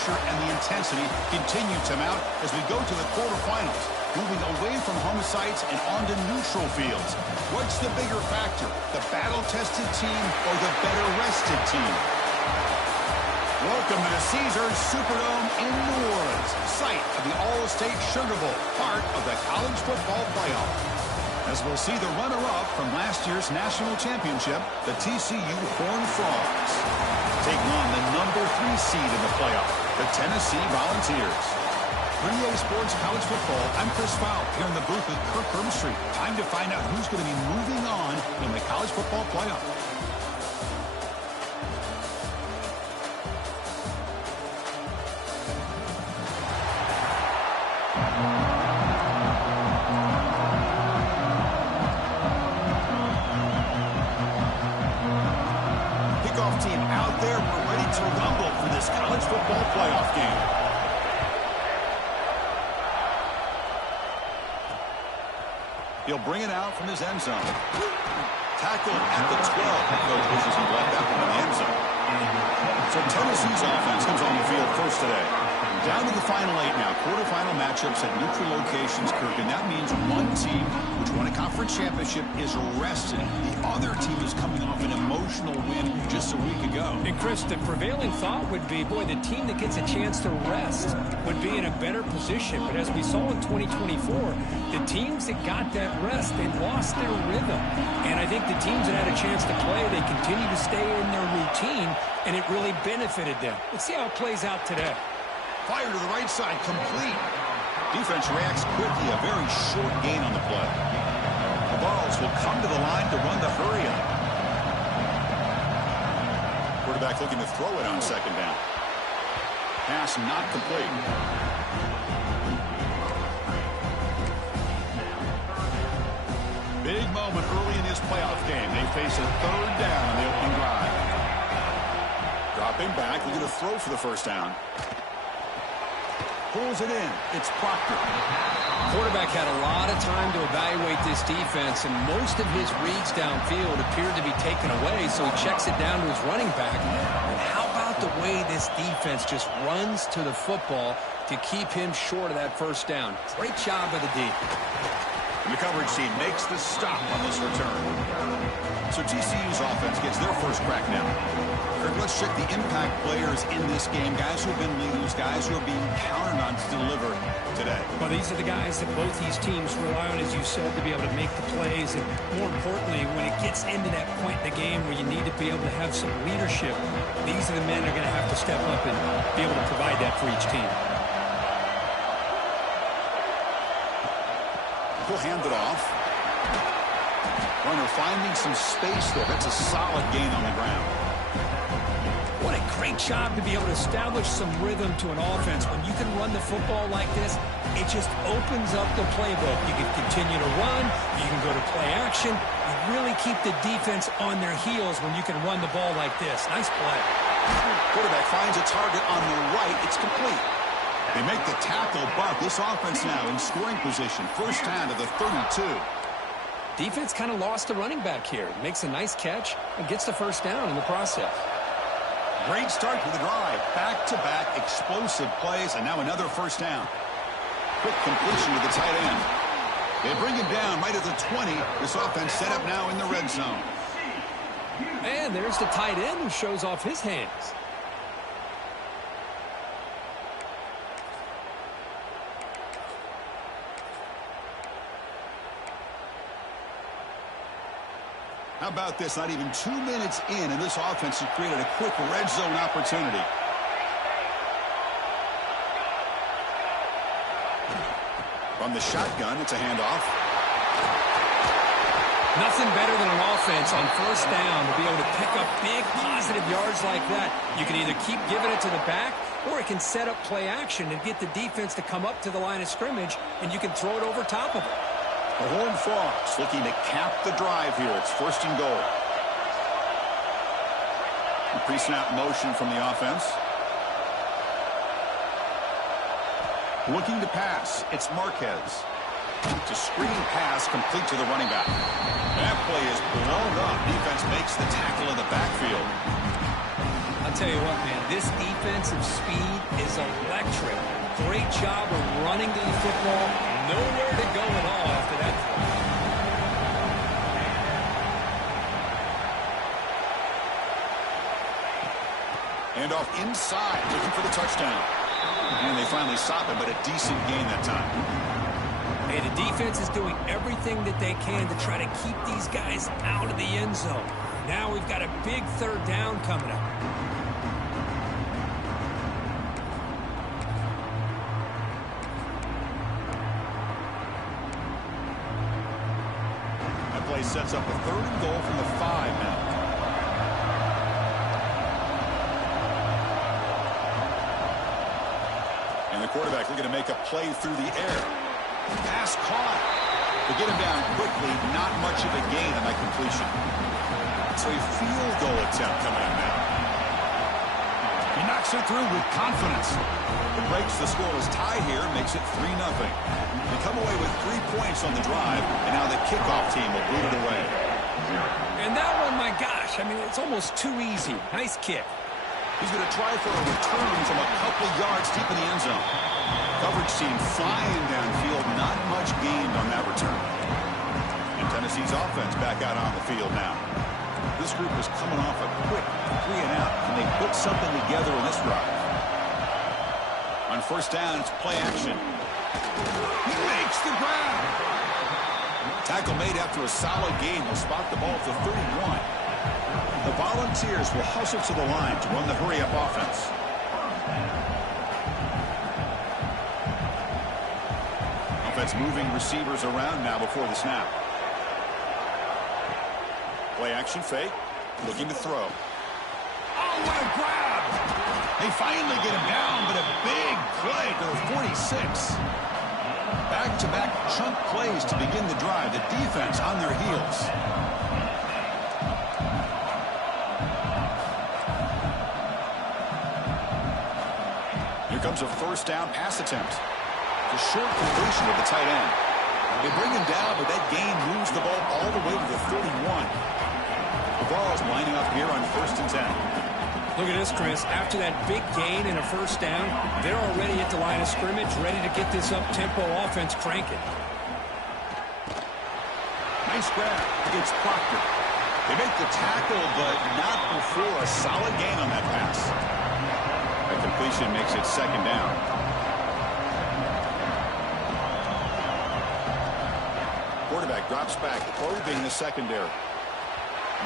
pressure and the intensity continue to mount as we go to the quarterfinals, moving away from home sites and onto neutral fields. What's the bigger factor, the battle-tested team or the better-rested team? Welcome to the Caesars Superdome in New Orleans, site of the All-State Sugar Bowl, part of the college football playoff. As we'll see the runner-up from last year's national championship, the TCU Horned Frogs, taking on the number 3 seed in the playoff, the Tennessee Volunteers. For EA Sports College Football, I'm Chris Fowl here in the booth with Kirk Herbstreit. Time to find out who's going to be moving on in the college football playoff. Team out there, we're ready to rumble for this college football playoff game. He'll bring it out from his end zone. Tackled at the 12. Coach wishes he left that one in the end zone. So Tennessee's offense comes on the field first today. Down to the final 8 now. Quarterfinal matchups at neutral locations, Kirk, and that means one team which won a conference championship is rested. The other team is coming off an emotional win just a week ago. And Chris, the prevailing thought would be, boy, the team that gets a chance to rest would be in a better position. But as we saw in 2024, the teams that got that rest, they lost their rhythm. And I think the teams that had a chance to play, they continue to stay in their routine, and it really benefited them. Let's see how it plays out today. Fire to the right side, complete. Defense reacts quickly, a very short gain on the play. The Vols will come to the line to run the hurry up. Quarterback looking to throw it on second down. Pass not complete. Big moment early in this playoff game. They face a third down on the opening drive. Dropping back, looking to throw for the first down. Pulls it in. It's Proctor. Quarterback had a lot of time to evaluate this defense, and most of his reads downfield appeared to be taken away, so he checks it down to his running back. And how about the way this defense just runs to the football to keep him short of that first down? Great job by the D. And the coverage team makes the stop on this return. So TCU's offense gets their first crack now. Kirk, let's check the impact players in this game. Guys who have been leaders, guys who are being counted on to deliver today. Well, these are the guys that both these teams rely on, as you said, to be able to make the plays. And more importantly, when it gets into that point in the game where you need to be able to have some leadership, these are the men that are going to have to step up and be able to provide that for each team. He'll hand it off. Runner finding some space there. That's a solid gain on the ground. What a great job to be able to establish some rhythm to an offense. When you can run the football like this, it just opens up the playbook. You can continue to run. You can go to play action. You really keep the defense on their heels when you can run the ball like this. Nice play. Quarterback finds a target on the right. It's complete. They make the tackle, but this offense now in scoring position. First down to the 32. Defense kind of lost the running back here. Makes a nice catch and gets the first down in the process. Great start to the drive. Back-to-back explosive plays, and now another first down. Quick completion to the tight end. They bring him down right at the 20. This offense set up now in the red zone. And there's the tight end who shows off his hands. How about this? Not even 2 minutes in, and this offense has created a quick red zone opportunity. From the shotgun, it's a handoff. Nothing better than an offense on first down to be able to pick up big positive yards like that. You can either keep giving it to the back, or it can set up play action and get the defense to come up to the line of scrimmage, and you can throw it over top of it. The Horned Frogs looking to cap the drive here. It's first and goal. Pre-snap motion from the offense. Looking to pass. It's Marquez. It's a screen pass complete to the running back. That play is blown up. Defense makes the tackle in the backfield. I I'll tell you what, man, this defensive speed is electric. Great job of running the football. Nowhere to go at all after that play. And off inside, looking for the touchdown. And they finally stop it, but a decent gain that time. Hey, the defense is doing everything that they can to try to keep these guys out of the end zone. Now we've got a big third down coming up. That play sets up a 3rd and goal from the 5 now. And the quarterback looking to make a play through the air. Pass caught. To get him down quickly, not much of a gain on that completion. So a field goal attempt coming up now. He knocks it through with confidence. It breaks the scoreless tie here, makes it 3-0. They come away with 3 points on the drive, and now the kickoff team will boot it away. And that one, my gosh, I mean, it's almost too easy. Nice kick. He's going to try for a return from a couple yards deep in the end zone. Coverage team flying downfield, not much gained on that return. And Tennessee's offense back out on the field now. This group is coming off a quick 3-and-out, and they put something together in this drive. On 1st down, it's play action. He makes the grab. Tackle made after a solid gain. Will spot the ball at the 31. The Volunteers will hustle to the line to run the hurry-up offense. Offense moving receivers around now before the snap. Play action fake. Looking to throw. Oh, what a grab! They finally get him down, but a big play to the 46. Back-to-back chunk plays to begin the drive. The defense on their heels. Here comes a 1st down pass attempt. The short completion of the tight end. They bring him down, but that gain moves the ball all the way to the 31. The ball is lining up here on 1st and 10. Look at this, Chris. After that big gain and a 1st down, they're already at the line of scrimmage, ready to get this up-tempo offense cranking. Nice grab against Proctor. They make the tackle, but not before a solid gain on that pass. That completion makes it 2nd down. Quarterback drops back, probing the secondary.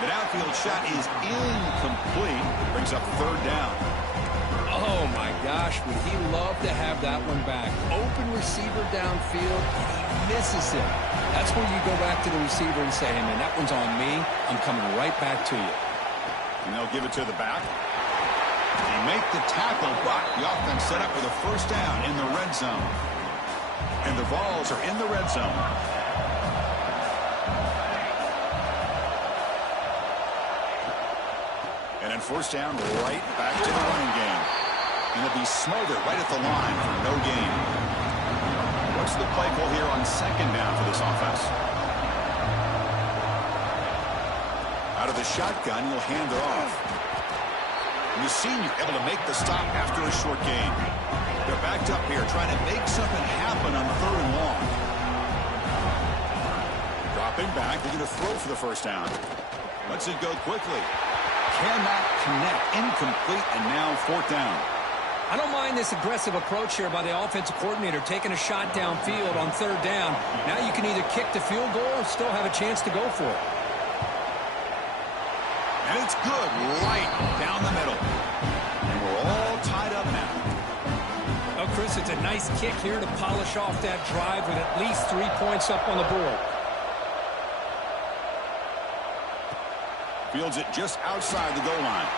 The downfield shot is incomplete. Brings up 3rd down. Oh, my gosh, would he love to have that one back. Open receiver downfield, and he misses it. That's where you go back to the receiver and say, hey, man, that one's on me. I'm coming right back to you. And they'll give it to the back. They make the tackle, but the offense set up with a 1st down in the red zone. And the Vols are in the red zone. And then 1st down, right back to the running game. And they'll be smothered right at the line for no gain. What's the play call here on 2nd down for this offense? Out of the shotgun, he'll hand it off. And the senior able to make the stop after a short gain. They're backed up here trying to make something happen on 3rd and long. Dropping back, they're going to throw for the 1st down. Lets it go quickly. Cannot connect. Incomplete, and now 4th down. I don't mind this aggressive approach here by the offensive coordinator, taking a shot downfield on 3rd down. Now you can either kick the field goal or still have a chance to go for it. And it's good right down the middle. And we're all tied up now. Well, Chris, it's a nice kick here to polish off that drive with at least 3 points up on the board. Fields it just outside the goal line.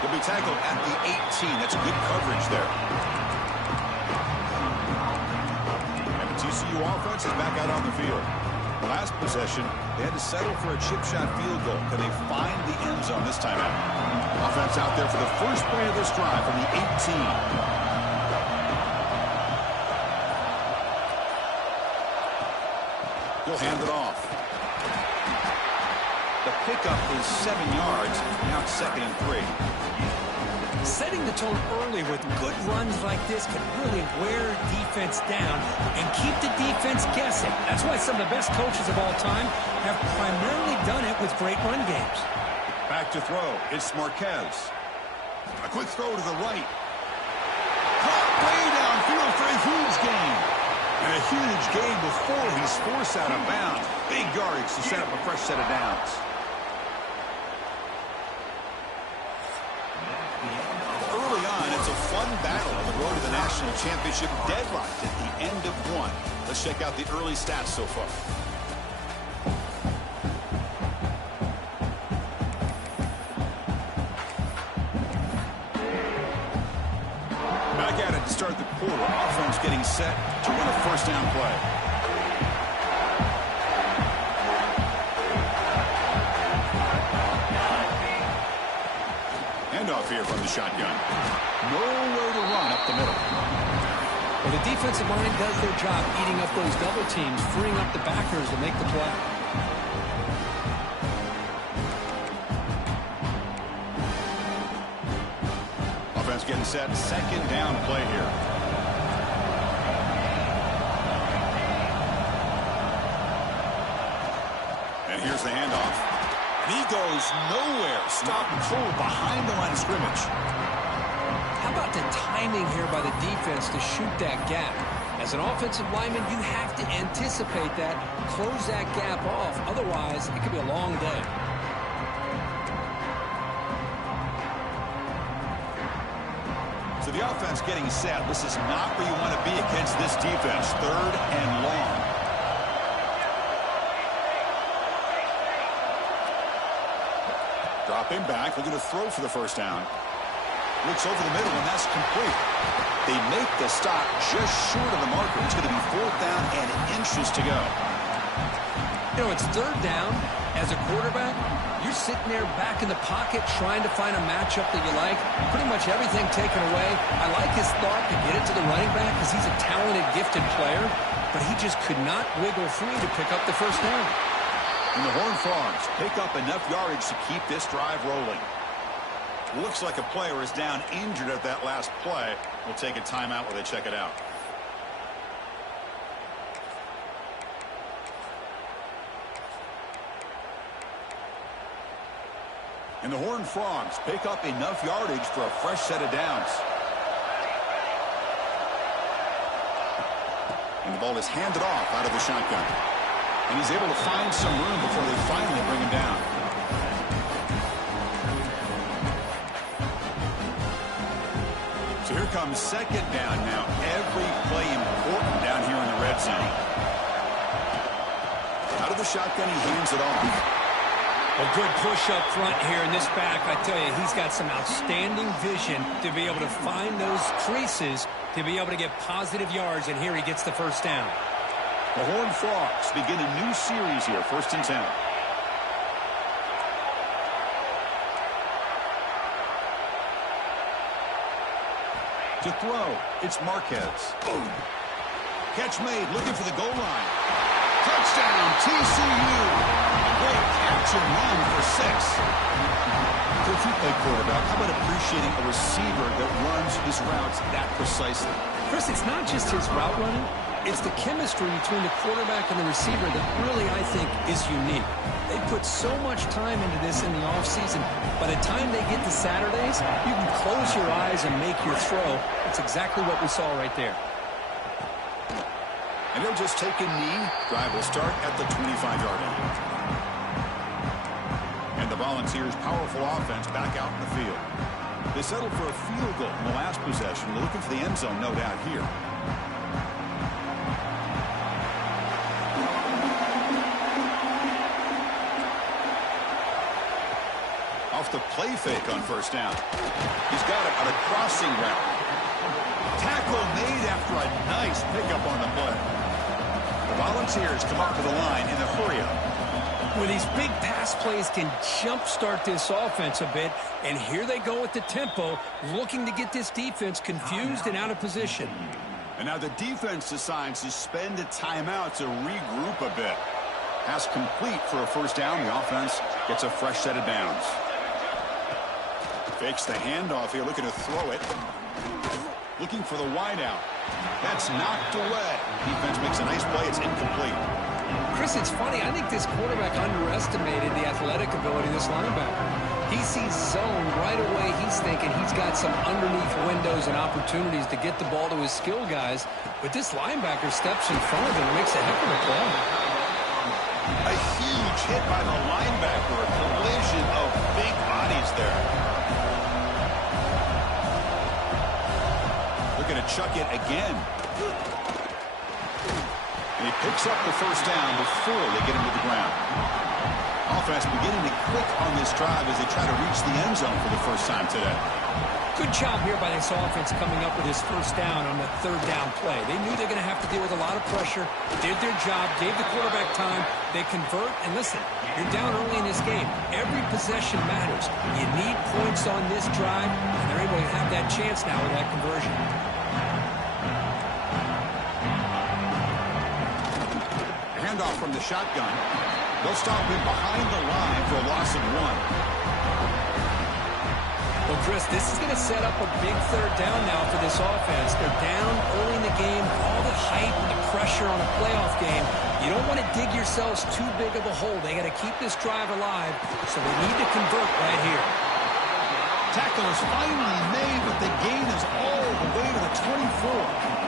He'll be tackled at the 18. That's good coverage there. And the TCU offense is back out on the field. Last possession, they had to settle for a chip shot field goal. Can they find the end zone this time out? Offense out there for the first play of this drive from the 18. He'll hand it off. The pickup is 7 yards. Now it's 2nd and 3. Setting the tone early with good runs like this can really wear defense down and keep the defense guessing. That's why some of the best coaches of all time have primarily done it with great run games. Back to throw. It's Marquez. A quick throw to the right. Caught way downfield for a huge gain. And a huge gain before he's forced out of bounds. Big yardage to set up a fresh set of downs. Early on, it's a fun battle on the road to the national championship, deadlocked at the end of one. Let's check out the early stats so far. Back at it to start the quarter. Offense getting set to run a first down play. Handoff here from the shotgun. Nowhere to run up the middle. Well, the defensive line does their job eating up those double teams, freeing up the backers to make the play. Offense getting set. Second down play here. And here's the handoff. And he goes nowhere. Stop and pull behind the line of scrimmage. How about the timing here by the defense to shoot that gap? As an offensive lineman, you have to anticipate that, close that gap off. Otherwise, it could be a long day. So the offense getting set. This is not where you want to be against this defense. Third and long. Dropping back, looking to throw for the first down. Looks over the middle, and that's complete. They make the stop just short of the marker. It's going to be fourth down and inches to go. You know, it's third down. As a quarterback, you're sitting there back in the pocket trying to find a matchup that you like. Pretty much everything taken away. I like his thought to get it to the running back because he's a talented, gifted player, but he just could not wiggle free to pick up the first down. And the Horned Frogs pick up enough yardage to keep this drive rolling. Looks like a player is down injured at that last play. We'll take a timeout while they check it out. And the Horned Frogs pick up enough yardage for a fresh set of downs. And the ball is handed off out of the shotgun. And he's able to find some room before they finally bring him down. So here comes second down now. Every play important down here in the red zone. Out of the shotgun, he hands it off. A good push up front here in this back. I tell you, he's got some outstanding vision to be able to find those creases, to be able to get positive yards, and here he gets the first down. The Horned Frogs begin a new series here, 1st and 10. To throw, it's Marquez. Boom. Catch made, looking for the goal line. Touchdown, TCU. Great catch and run for 6. If you play quarterback, how about appreciating a receiver that runs his routes that precisely? Chris, it's not just his route running. It's the chemistry between the quarterback and the receiver that really, I think, is unique. They put so much time into this in the offseason. By the time they get to Saturdays, you can close your eyes and make your throw. That's exactly what we saw right there. And they'll just take a knee. Drive will start at the 25-yard line. And the Volunteers' powerful offense back out in the field. They settled for a field goal in the last possession. They're looking for the end zone, no doubt, here. Off the play fake on first down. He's got it on a crossing route. Tackle made after a nice pickup on the play. The Volunteers come up to the line in a hurry-up. Well, these big pass plays can jumpstart this offense a bit, and here they go with the tempo, looking to get this defense confused and out of position. And now the defense decides to spend a timeout to regroup a bit. Pass complete for a first down. The offense gets a fresh set of downs. Fakes the handoff here, looking to throw it. Looking for the wideout. That's knocked away. Defense makes a nice play. It's incomplete. Chris, it's funny. I think this quarterback underestimated the athletic ability of this linebacker. He sees zone right away. He's thinking he's got some underneath windows and opportunities to get the ball to his skill guys. But this linebacker steps in front of him and makes a heck of a play. A huge hit by the linebacker. A collision of big bodies there. Looking to chuck it again. And he picks up the first down before they get him to the ground. Offense beginning to click on this drive as they try to reach the end zone for the first time today. Good job here by this offense coming up with his first down on the third down play. They knew they're going to have to deal with a lot of pressure, did their job, gave the quarterback time. They convert, and listen, you're down early in this game. Every possession matters. You need points on this drive, and they're able to have that chance now with that conversion. Handoff from the shotgun. They'll stop him behind the line for a loss of 1. Well, Chris, this is going to set up a big third down now for this offense. They're down early in the game, all the hype and the pressure on a playoff game. You don't want to dig yourselves too big of a hole. They got to keep this drive alive, so they need to convert right here. Tackle is finally made, but the gain is all the way to the 24.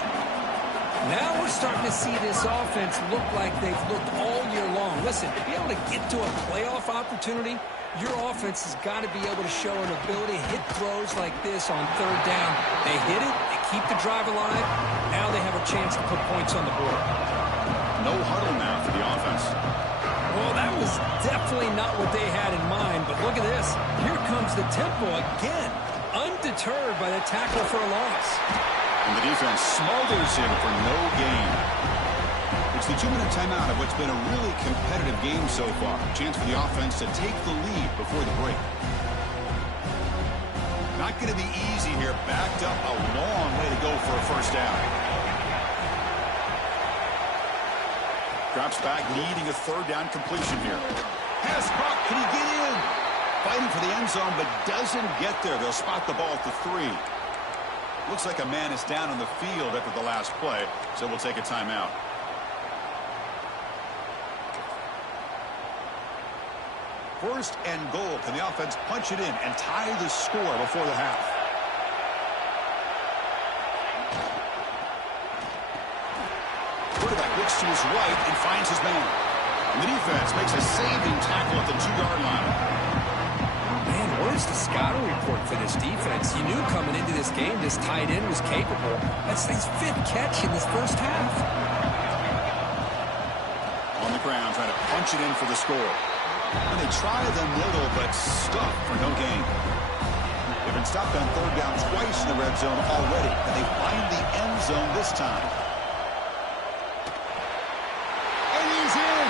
Now we're starting to see this offense look like they've looked all year long. Listen, to be able to get to a playoff opportunity, your offense has got to be able to show an ability to hit throws like this on third down. They hit it, they keep the drive alive. Now they have a chance to put points on the board. No huddle now for the offense. Well, that was definitely not what they had in mind, but look at this. Here comes the tempo again, undeterred by the tackle for a loss. And the defense smothers him for no gain. It's the 2-minute timeout of what's been a really competitive game so far. Chance for the offense to take the lead before the break. Not going to be easy here. Backed up a long way to go for a first down. Drops back, needing a third down completion here. Has caught. Can he get in? Fighting for the end zone, but doesn't get there. They'll spot the ball at the 3. Looks like a man is down on the field after the last play, so we'll take a timeout. First and goal. Can the offense punch it in and tie the score before the half? Quarterback looks to his right and finds his man. And the defense makes a saving tackle at the 2-yard line. Where's the scouting report for this defense? You knew coming into this game this tight end was capable. That's his 5th catch in this first half. On the ground, trying to punch it in for the score. And they try the middle, but stuck for no gain. They've been stopped on third down twice in the red zone already, and they find the end zone this time. And he's in!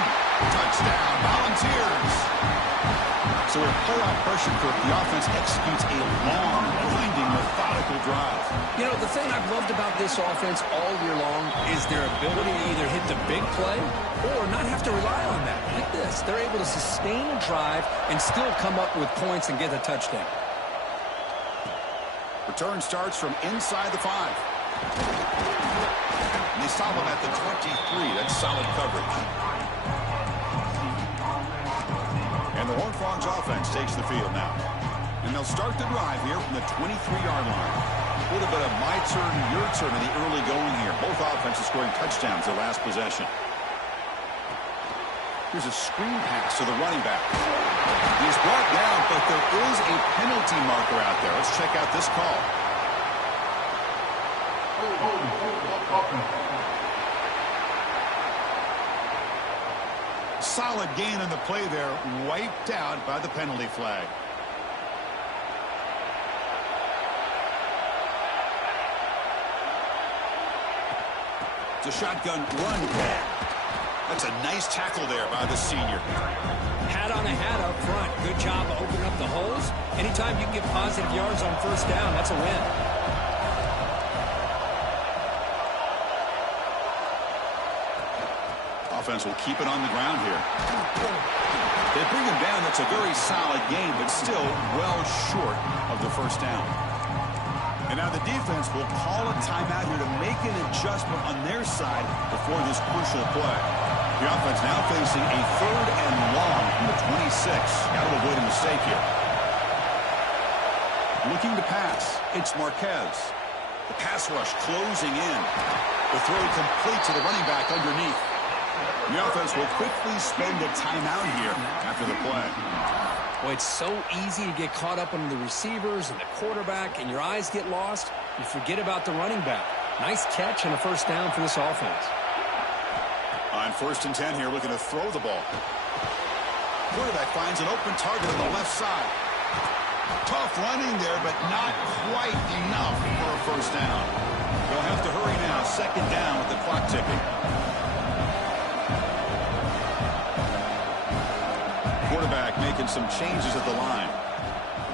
Touchdown, Volunteers! So with playoff pressure, the offense executes a long, winding, methodical drive. You know, the thing I've loved about this offense all year long is their ability to either hit the big play or not have to rely on that. Like this, they're able to sustain a drive and still come up with points and get a touchdown. Return starts from inside the 5. And they stop him at the 23. That's solid coverage. And the Horned Frogs offense takes the field now. And they'll start the drive here from the 23-yard line. A little bit of my turn, your turn in the early going here. Both offenses scoring touchdowns their last possession. Here's a screen pass to the running back. He's brought down, but there is a penalty marker out there. Let's check out this call. Solid gain on the play there, wiped out by the penalty flag. It's a shotgun run. That's a nice tackle there by the senior. Hat on a hat up front. Good job opening up the holes. Anytime you can get positive yards on first down, that's a win. Offense will keep it on the ground here. They bring him down. That's a very solid game, but still well short of the first down. And now the defense will call a timeout here to make an adjustment on their side before this crucial play. The offense now facing a 3rd and long from the 26. Got to avoid a mistake here. Looking to pass, it's Marquez. The pass rush closing in. The throw complete to the running back underneath. The offense will quickly spend a timeout here after the play. Well, it's so easy to get caught up on the receivers and the quarterback, and your eyes get lost. You forget about the running back. Nice catch and a first down for this offense. On 1st and 10 here, looking to throw the ball. Quarterback finds an open target on the left side. Tough running there, but not quite enough for a first down. They'll have to hurry now. 2nd down with the clock ticking. Quarterback making some changes at the line.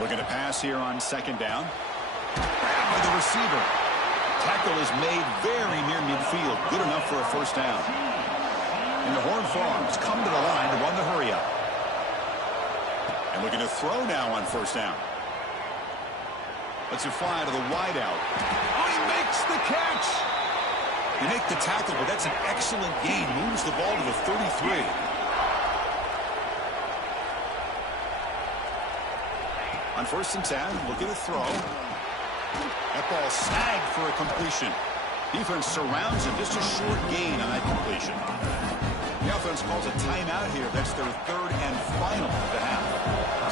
Looking to pass here on 2nd down. Grabbed by the receiver. Tackle is made very near midfield. Good enough for a first down. And the Horned Frogs come to the line to run the hurry up. And looking to throw now on 1st down. Let's it fly to the wideout. Oh, he makes the catch. They make the tackle, but that's an excellent gain. Moves the ball to the 33. On 1st and 10, looking to throw. That ball snagged for a completion. Defense surrounds him. Just a short gain on that completion. The offense calls a timeout here. That's their 3rd and final of the half.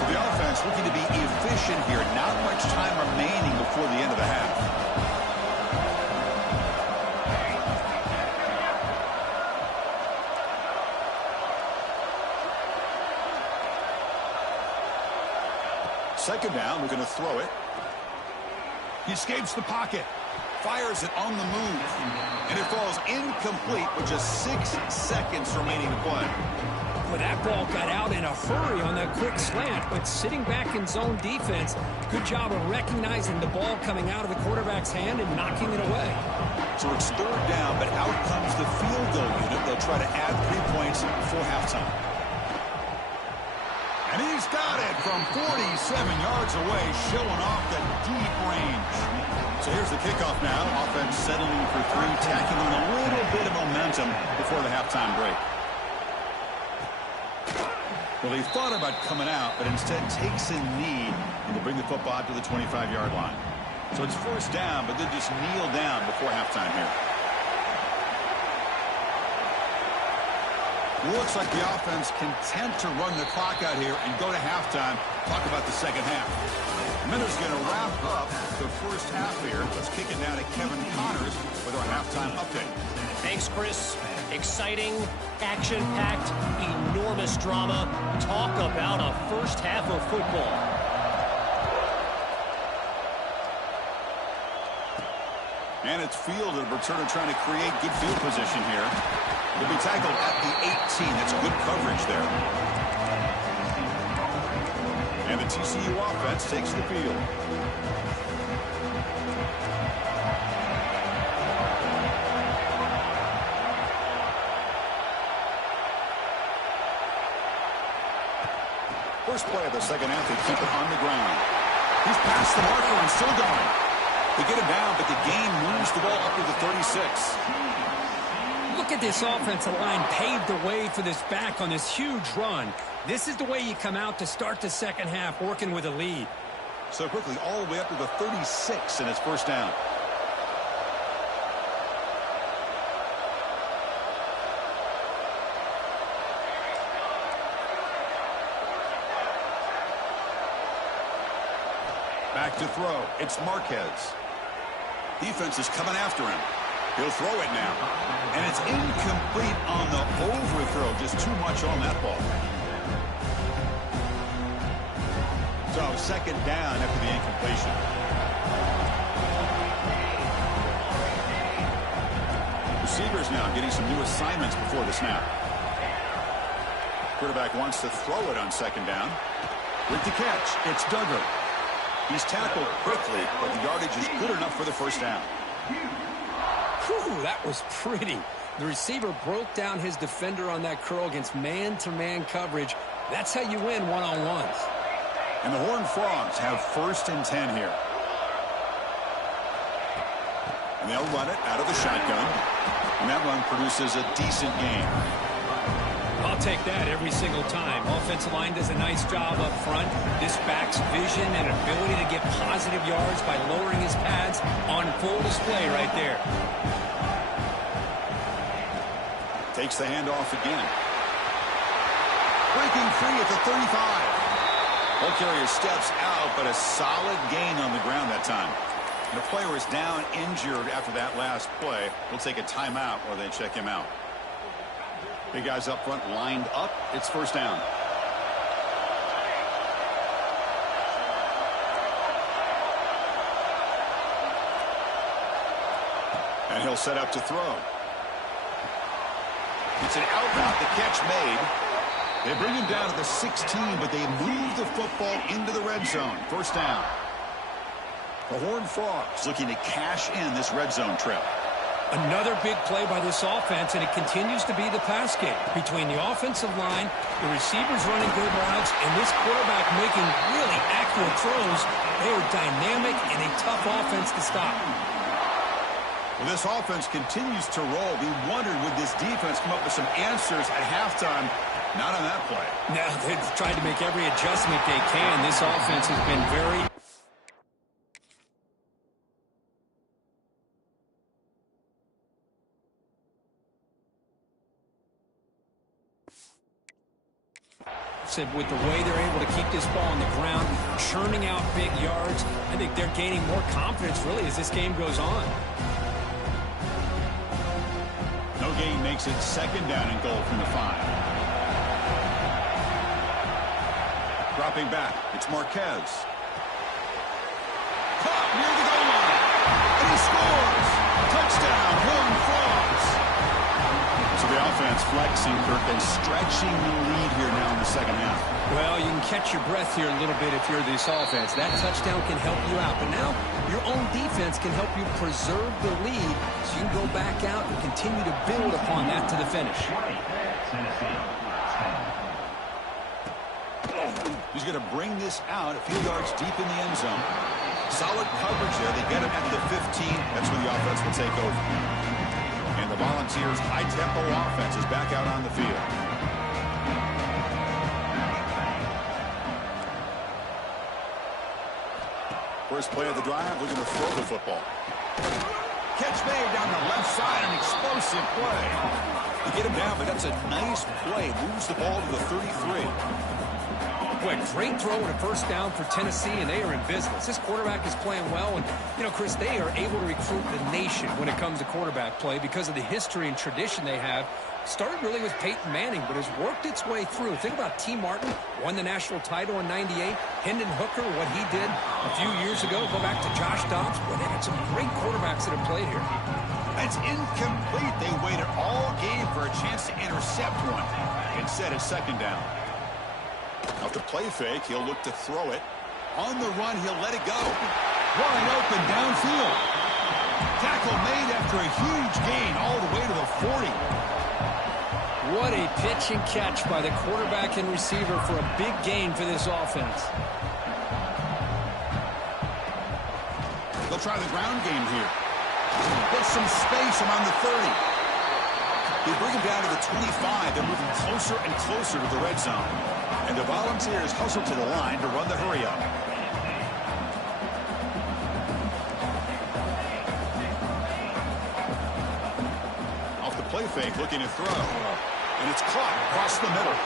So the offense looking to be efficient here. Not much time remaining before the end of the half. Second down, we're going to throw it. He escapes the pocket. Fires it on the move. And it falls incomplete with just 6 seconds remaining to play. Well, that ball got out in a hurry on that quick slant, but sitting back in zone defense, good job of recognizing the ball coming out of the quarterback's hand and knocking it away. So it's 3rd down, but out comes the field goal unit. They'll try to add 3 points before halftime. And he's got it from 47 yards away, showing off the deep range. So here's the kickoff now. Offense settling for 3, tacking on a little bit of momentum before the halftime break. Well, he thought about coming out, but instead takes a knee and will bring the football out to the 25-yard line. So it's 1st down, but they just kneel down before halftime here. Looks like the offense content to run the clock out here and go to halftime. Talk about the second half. Minutes going to wrap up the first half here. Let's kick it down to Kevin Connors with our halftime update. Thanks, Chris. Exciting, action-packed, enormous drama. Talk about a first half of football. And it's fielded. Returner trying to create good field position here. Will be tackled at the 18. That's good coverage there. And the TCU offense takes the field. First play of the second half, they keep it on the ground. He's past the marker and still going. They get him down, but the gain moves the ball up to the 36. Look at this offensive line paved the way for this back on this huge run. This is the way you come out to start the second half, working with a lead. So quickly, all the way up to the 36 in its first down. Back to throw. It's Marquez. Defense is coming after him. He'll throw it now. And it's incomplete on the overthrow. Just too much on that ball. So second down after the incompletion. Receivers now getting some new assignments before the snap. Quarterback wants to throw it on second down. With the catch, it's Duggar. He's tackled quickly, but the yardage is good enough for the first down. Whew, that was pretty. The receiver broke down his defender on that curl against man-to-man coverage. That's how you win one-on-ones. And the Horned Frogs have 1st and 10 here. And they'll run it out of the shotgun. And that run produces a decent gain. I'll take that every single time. Offensive line does a nice job up front. This back's vision and ability to get positive yards by lowering his pads on full display right there. Takes the handoff again. Breaking free at the 35. Ball carrier steps out, but a solid gain on the ground that time. The player is down injured after that last play. We'll take a timeout while they check him out. Big guys up front lined up. It's 1st down. And he'll set up to throw. It's an out route. The catch made. They bring him down to the 16, but they move the football into the red zone. 1st down. The Horned Frogs looking to cash in this red zone trip. Another big play by this offense, and it continues to be the pass game. Between the offensive line, the receivers running good routes, and this quarterback making really accurate throws, they are dynamic and a tough offense to stop. Well, this offense continues to roll. We wondered, would this defense come up with some answers at halftime? Not on that play. No, they've tried to make every adjustment they can. This offense has been very... with the way they're able to keep this ball on the ground, churning out big yards. I think they're gaining more confidence, really, as this game goes on. No gain makes it 2nd down and goal from the 5. Dropping back, it's Marquez. Caught near the goal line, and he scores! Touchdown, Horned Frogs! So the offense flexing, Kirk, and stretching the lead here now in the 2nd half. Well, you can catch your breath here a little bit if you're this offense. That touchdown can help you out. But now your own defense can help you preserve the lead so you can go back out and continue to build upon that to the finish. He's going to bring this out a few yards deep in the end zone. Solid coverage there. They get him at the 15. That's where the offense will take over. And the Volunteers' high-tempo offense is back out on the field. First play of the drive, looking to throw the football. Catch made down the left side, an explosive play. You get him down, but that's a nice play. Moves the ball to the 33. Boy, great throw and a 1st down for Tennessee, and they are in business. This quarterback is playing well, and, you know, Chris, they are able to recruit the nation when it comes to quarterback play because of the history and tradition they have. Started really with Peyton Manning, but has worked its way through. Think about T. Martin, won the national title in '98. Hendon Hooker, what he did a few years ago. Go back to Josh Dobbs. Boy, they got some great quarterbacks that have played here. It's incomplete. They waited all game for a chance to intercept one. Instead, it's 2nd down. Off the play fake, he'll look to throw it. On the run, he'll let it go. Wide open downfield. Tackle made after a huge gain all the way to the 40. What a pitch and catch by the quarterback and receiver for a big gain for this offense. They'll try the ground game here. Get some space around the 30. They bring him down to the 25. They're moving closer and closer to the red zone. And the Volunteers hustle to the line to run the hurry-up. Off the play fake, looking to throw. And it's caught across the middle.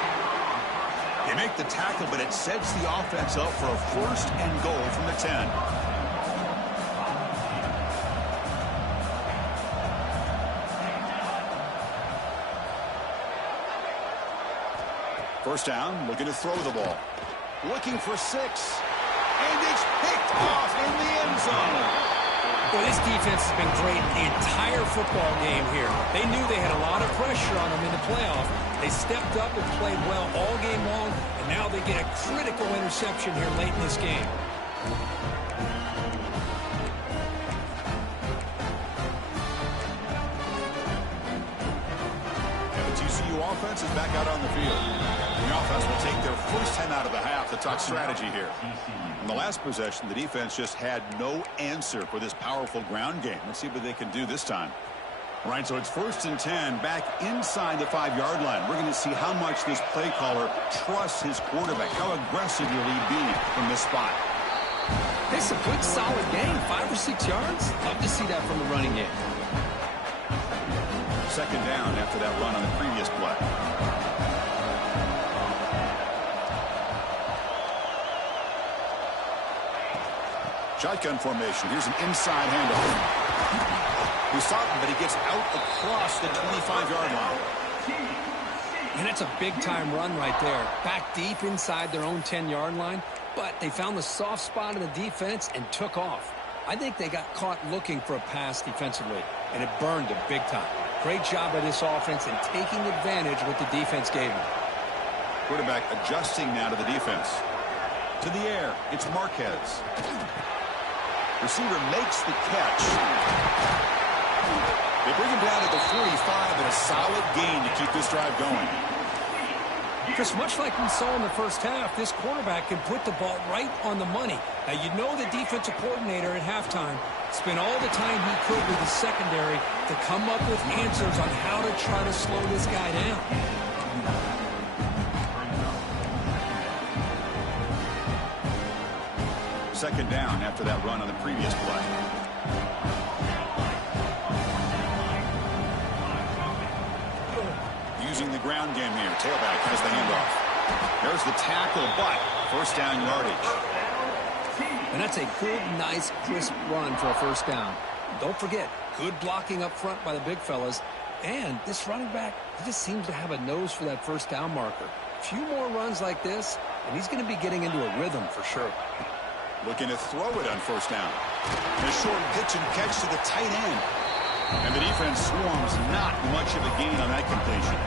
They make the tackle, but it sets the offense up for a 1st and goal from the 10. First down, looking to throw the ball. Looking for 6. And it's picked off in the end zone. Well, this defense has been great the entire football game here. They knew they had a lot of pressure on them in the playoff. They stepped up and played well all game long, and now they get a critical interception here late in this game. And the TCU TCU offense is back out on the field. The offense will take their first time out of the half to talk strategy here. In the last possession, the defense just had no answer for this powerful ground game. Let's see what they can do this time. All right, so it's 1st and 10 back inside the 5-yard line. We're going to see how much this play caller trusts his quarterback. How aggressive will he be from this spot? It's a good, solid game. 5 or 6 yards. Love to see that from the running game. 2nd down after that run on the previous play. Shotgun formation. Here's an inside handoff. We saw him, but he gets out across the 25-yard line. And that's a big-time run right there. Back deep inside their own 10-yard line, but they found the soft spot in the defense and took off. I think they got caught looking for a pass defensively, and it burned them big time. Great job by this offense in taking advantage of what the defense gave them. Quarterback adjusting now to the defense. To the air, it's Marquez. Receiver makes the catch. They bring him down at the 45 and a solid gain to keep this drive going. Just much like we saw in the first half, this quarterback can put the ball right on the money. Now, you know the defensive coordinator at halftime spent all the time he could with his secondary to come up with answers on how to try to slow this guy down. Second down after that run on the previous play. Using the ground game here. Tailback has the handoff. There's the tackle, but first down yardage. And that's a good, nice, crisp run for a first down. Don't forget, good blocking up front by the big fellas. And this running back, he just seems to have a nose for that first down marker. A few more runs like this, and he's going to be getting into a rhythm for sure. Looking to throw it on first down. And a short pitch and catch to the tight end. And the defense swarms not much of a gain on that completion.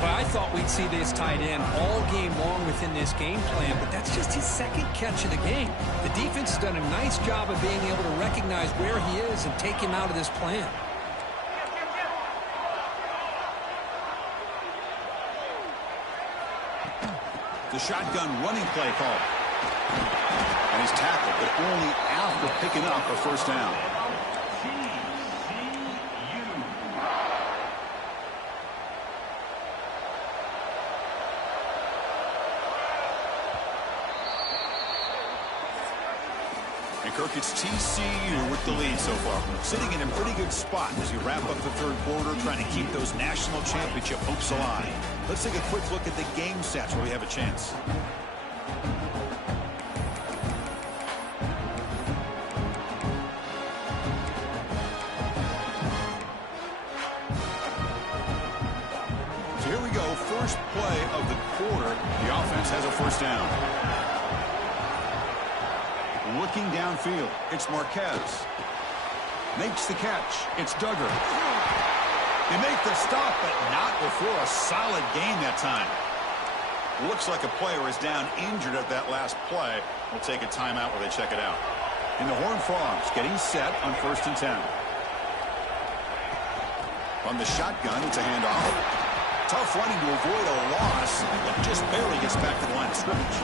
But I thought we'd see this tight end all game long within this game plan, but that's just his second catch of the game. The defense has done a nice job of being able to recognize where he is and take him out of this plan. The shotgun running play call. And he's tackled, but only after picking up a first down. And Kirk, it's TCU with the lead so far. Sitting in a pretty good spot as you wrap up the third quarter, trying to keep those national championship hopes alive. Let's take a quick look at the game stats where we have a chance. So here we go. First play of the quarter. The offense has a first down. Looking downfield, it's Marquez. Makes the catch. It's Duggar. They make the stop, but not before a solid gain that time. Looks like a player is down injured at that last play. We'll take a timeout while they check it out. And the Horned Frogs getting set on 1st and 10. On the shotgun, it's a handoff. Tough running to avoid a loss, but just barely gets back to the line of scrimmage.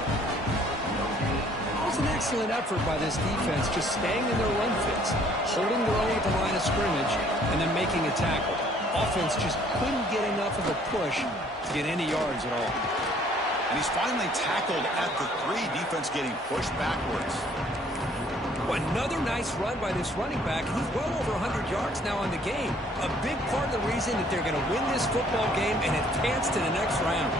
It's an excellent effort by this defense, just staying in their run fits, holding their own at the line of scrimmage, and then making a tackle. Offense just couldn't get enough of a push to get any yards at all. And he's finally tackled at the 3. Defense getting pushed backwards. Another nice run by this running back. He's well over 100 yards now on the game. A big part of the reason that they're going to win this football game and advance to the next round.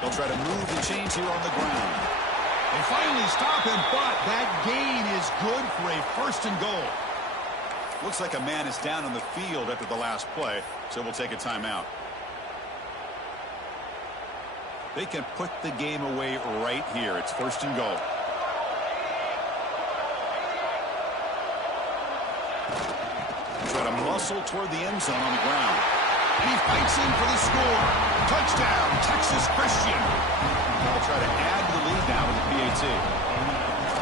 They'll try to move the chains here on the ground. They finally stop him, but that gain is good for a 1st and goal. Looks like a man is down on the field after the last play, so we'll take a timeout. They can put the game away right here. It's 1st and goal. Try to muscle toward the end zone on the ground. And he fights in for the score. Touchdown, Texas Christian. They'll try to add to the lead now with the PAT.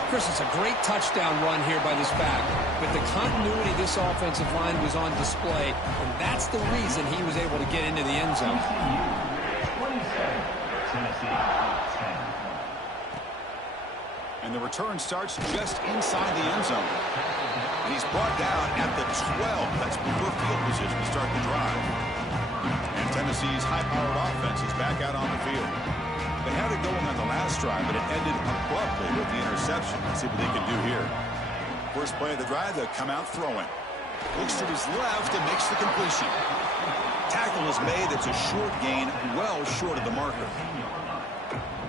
Chris, it's a great touchdown run here by this back. But the continuity of this offensive line was on display, and that's the reason he was able to get into the end zone. And the return starts just inside the end zone. And he's brought down at the 12. That's poor field position to start the drive. And Tennessee's high-powered offense is back out on the field. They had it going on the last drive, but it ended abruptly with the interception. Let's see what they can do here. First play of the drive, they'll come out throwing. Looks to his left and makes the completion. Tackle is made. It's a short gain, well short of the marker.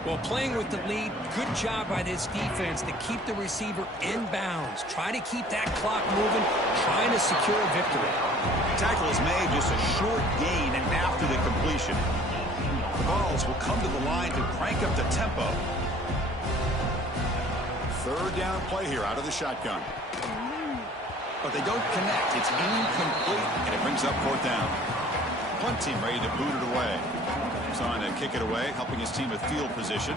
Well, playing with the lead, good job by this defense to keep the receiver in bounds. Try to keep that clock moving, trying to secure a victory. Tackle is made, just a short gain after the completion. The balls will come to the line to crank up the tempo. Third down play here out of the shotgun. But they don't connect. It's incomplete, and it brings up fourth down. Punt team ready to boot it away. He's on to kick it away, helping his team with field position.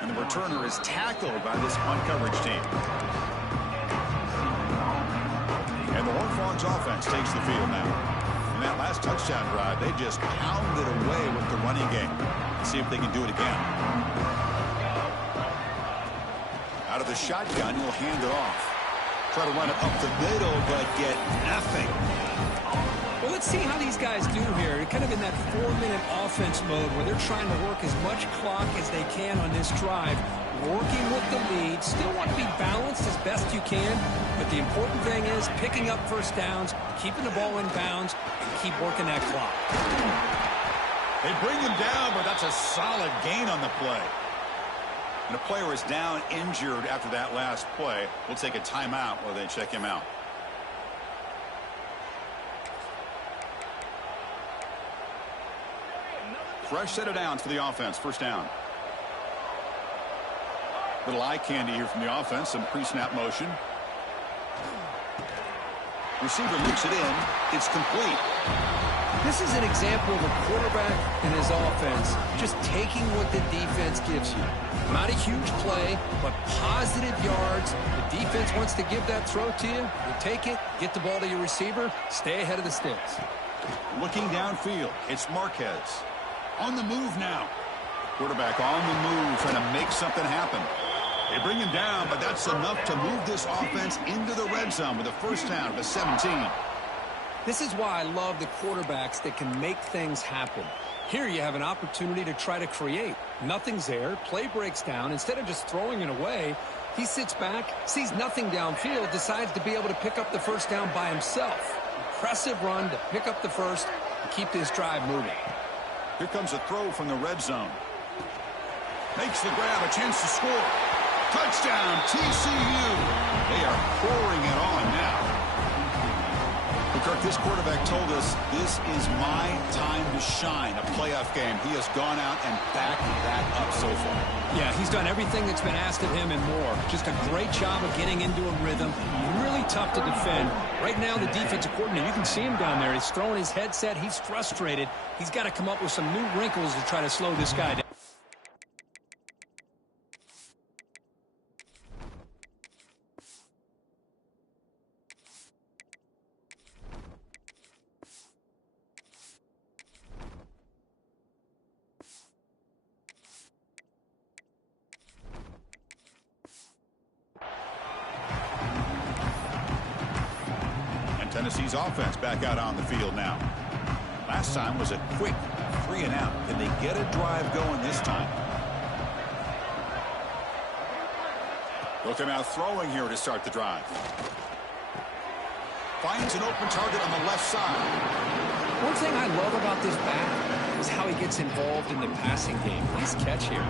And the returner is tackled by this punt coverage team. And the Horned Frogs offense takes the field now. In that last touchdown drive, they just pounded away with the running game. Let's see if they can do it again. Out of the shotgun, he'll hand it off. Try to run it up the middle, but get nothing. Well, let's see how these guys do here. They're kind of in that 4-minute offense mode where they're trying to work as much clock as they can on this drive, working with the lead. Still want to be balanced as best you can, but the important thing is picking up first downs, keeping the ball in bounds, and keep working that clock. They bring him down, but that's a solid gain on the play. And a player is down injured after that last play. We'll take a timeout while they check him out. Fresh set of downs for the offense. First down. Little eye candy here from the offense. Some pre-snap motion. Receiver looks it in. It's complete. This is an example of a quarterback and his offense just taking what the defense gives you. Not a huge play, but positive yards. The defense wants to give that throw to you. You take it, get the ball to your receiver, stay ahead of the sticks. Looking downfield, it's Marquez. On the move now. Quarterback on the move, trying to make something happen. They bring him down, but that's enough to move this offense into the red zone with a first down at the 17. This is why I love the quarterbacks that can make things happen. Here you have an opportunity to try to create. Nothing's there. Play breaks down. Instead of just throwing it away, he sits back, sees nothing downfield, decides to be able to pick up the first down by himself. Impressive run to pick up the first and keep this drive moving. Here comes a throw from the red zone. Makes the grab, a chance to score. Touchdown, TCU. They are pouring it on now. Kirk, this quarterback told us this is my time to shine, a playoff game. He has gone out and backed that up so far. Yeah, he's done everything that's been asked of him and more. Just a great job of getting into a rhythm. Really tough to defend. Right now, the defensive coordinator, you can see him down there. He's throwing his headset. He's frustrated. He's got to come up with some new wrinkles to try to slow this guy down. Tennessee's offense back out on the field now. Last time was a quick 3-and-out. Can they get a drive going this time? They'll come out throwing here to start the drive. Finds an open target on the left side. One thing I love about this back is how he gets involved in the passing game. Nice catch here.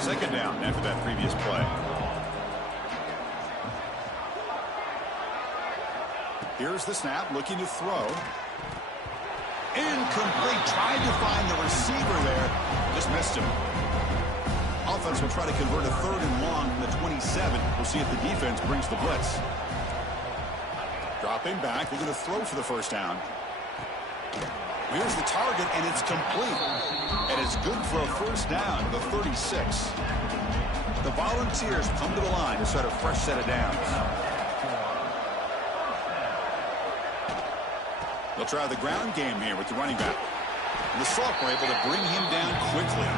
Second down after that previous play. Here's the snap, looking to throw. Incomplete. Tried to find the receiver there. Just missed him. Offense will try to convert a 3rd and long from the 27. We'll see if the defense brings the blitz. Dropping back, looking to throw for the first down. Here's the target, and it's complete. And it's good for a first down, the 36. The Volunteers come to the line to start a fresh set of downs. They'll try the ground game here with the running back. And the sophomore able to bring him down quickly.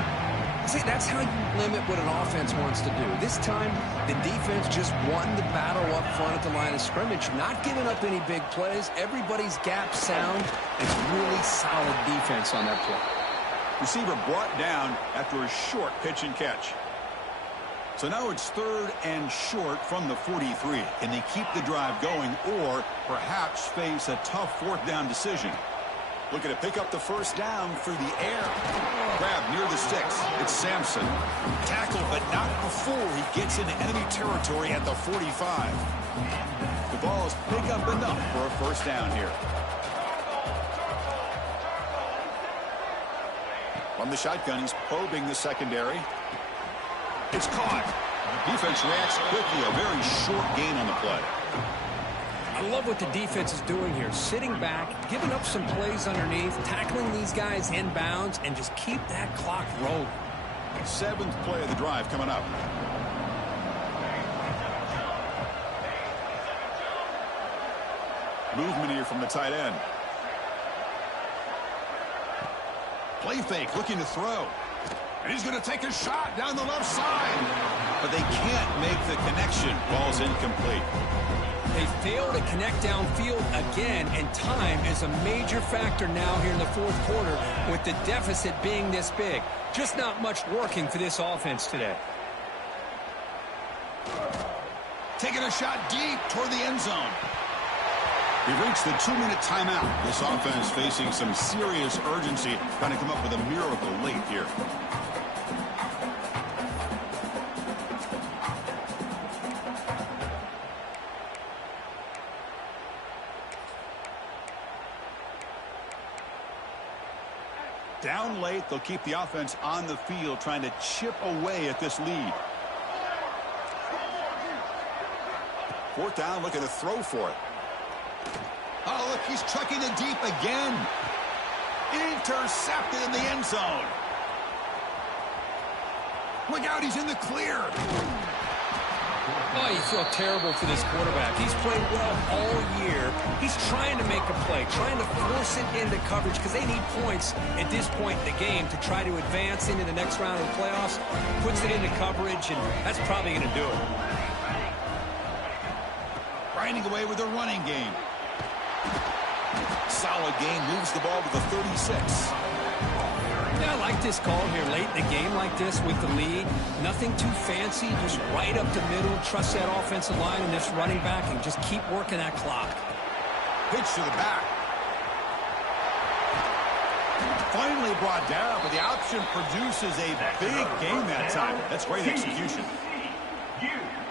See, that's how you limit what an offense wants to do. This time, the defense just won the battle up front at the line of scrimmage, not giving up any big plays. Everybody's gap sound. It's really solid defense on that play. Receiver brought down after a short pitch and catch. So now it's 3rd and short from the 43. Can they keep the drive going or perhaps face a tough 4th down decision? Looking to pick up the first down through the air. Grab near the sticks. It's Sampson. Tackled, but not before he gets into enemy territory at the 45. The ball is pick up enough for a first down here. From the shotgun, he's probing the secondary. It's caught. Defense reacts quickly. A very short gain on the play. I love what the defense is doing here. Sitting back, giving up some plays underneath, tackling these guys inbounds, and just keep that clock rolling. 7th play of the drive coming up. Movement here from the tight end. Play fake, looking to throw. And he's going to take a shot down the left side. But they can't make the connection. Ball's incomplete. They fail to connect downfield again, and time is a major factor now here in the 4th quarter with the deficit being this big. Just not much working for this offense today. Taking a shot deep toward the end zone. We've reached the 2-minute timeout. This offense facing some serious urgency, trying to come up with a miracle late here. Down late, they'll keep the offense on the field, trying to chip away at this lead. 4th down, looking to throw for it. Oh, look, he's trucking it deep again. Intercepted in the end zone. Look out, he's in the clear. Oh, you feel terrible for this quarterback. He's played well all year. He's trying to make a play, trying to force it into coverage because they need points at this point in the game to try to advance into the next round of the playoffs. Puts it into coverage, and that's probably going to do it. Grinding away with a running game. Solid gain, moves the ball to the 36. Yeah, I like this call here late in a game like this with the lead. Nothing too fancy, just right up the middle. Trust that offensive line and this running back and just keep working that clock. Pitch to the back. Finally brought down, but the option produces a big gain that time. That's great execution.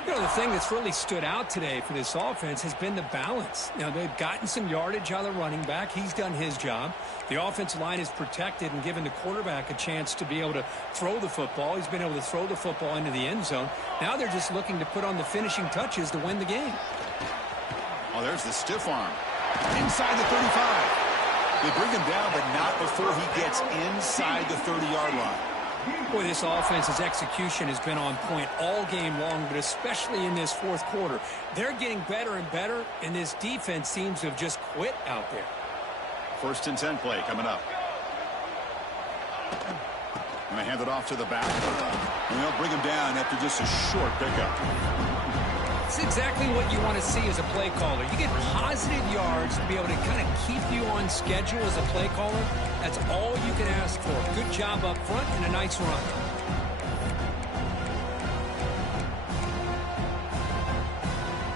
You know, the thing that's really stood out today for this offense has been the balance. You know, they've gotten some yardage on the running back. He's done his job. The offensive line is protected and given the quarterback a chance to be able to throw the football. He's been able to throw the football into the end zone. Now they're just looking to put on the finishing touches to win the game. Oh, there's the stiff arm. Inside the 35. They bring him down, but not before he gets inside the 30-yard line. Boy, this offense's execution has been on point all game long, but especially in this 4th quarter. They're getting better and better, and this defense seems to have just quit out there. 1st and 10 play coming up. Going to hand it off to the back. And they'll bring him down after just a short pickup. It's exactly what you want to see as a play caller. You get positive yards to be able to kind of keep you on schedule as a play caller. That's all you can ask for. Good job up front and a nice run.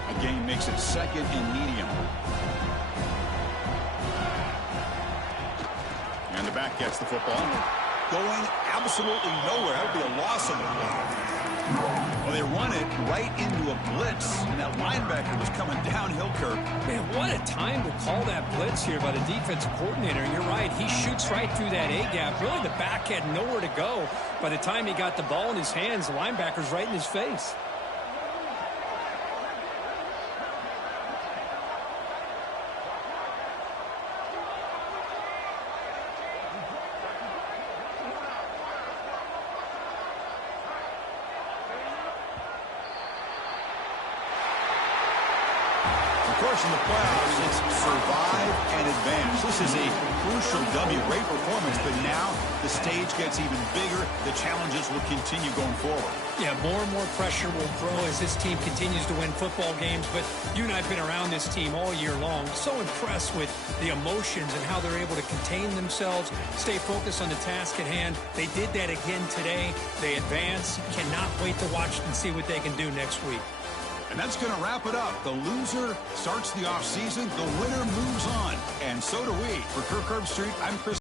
A gain makes it 2nd and medium. And the back gets the football. Going absolutely nowhere. That would be a loss of the play. Well, they run it right into a blitz, and that linebacker was coming downhill, Kirk. Man, what a time to call that blitz here by the defensive coordinator. You're right. He shoots right through that A-gap. Really, the back had nowhere to go. By the time he got the ball in his hands, the linebacker's right in his face. course, in the playoffs, it's survive and advance. This is a crucial W. Great performance, but now the stage gets even bigger. The challenges will continue going forward. Yeah, more and more pressure will grow as this team continues to win football games. But you and I have been around this team all year long. So impressed with the emotions and how they're able to contain themselves, stay focused on the task at hand. They did that again today. They advance. Cannot wait to watch and see what they can do next week. And that's going to wrap it up. The loser starts the offseason. The winner moves on. And so do we. For Kirk Herbstreit, I'm Chris.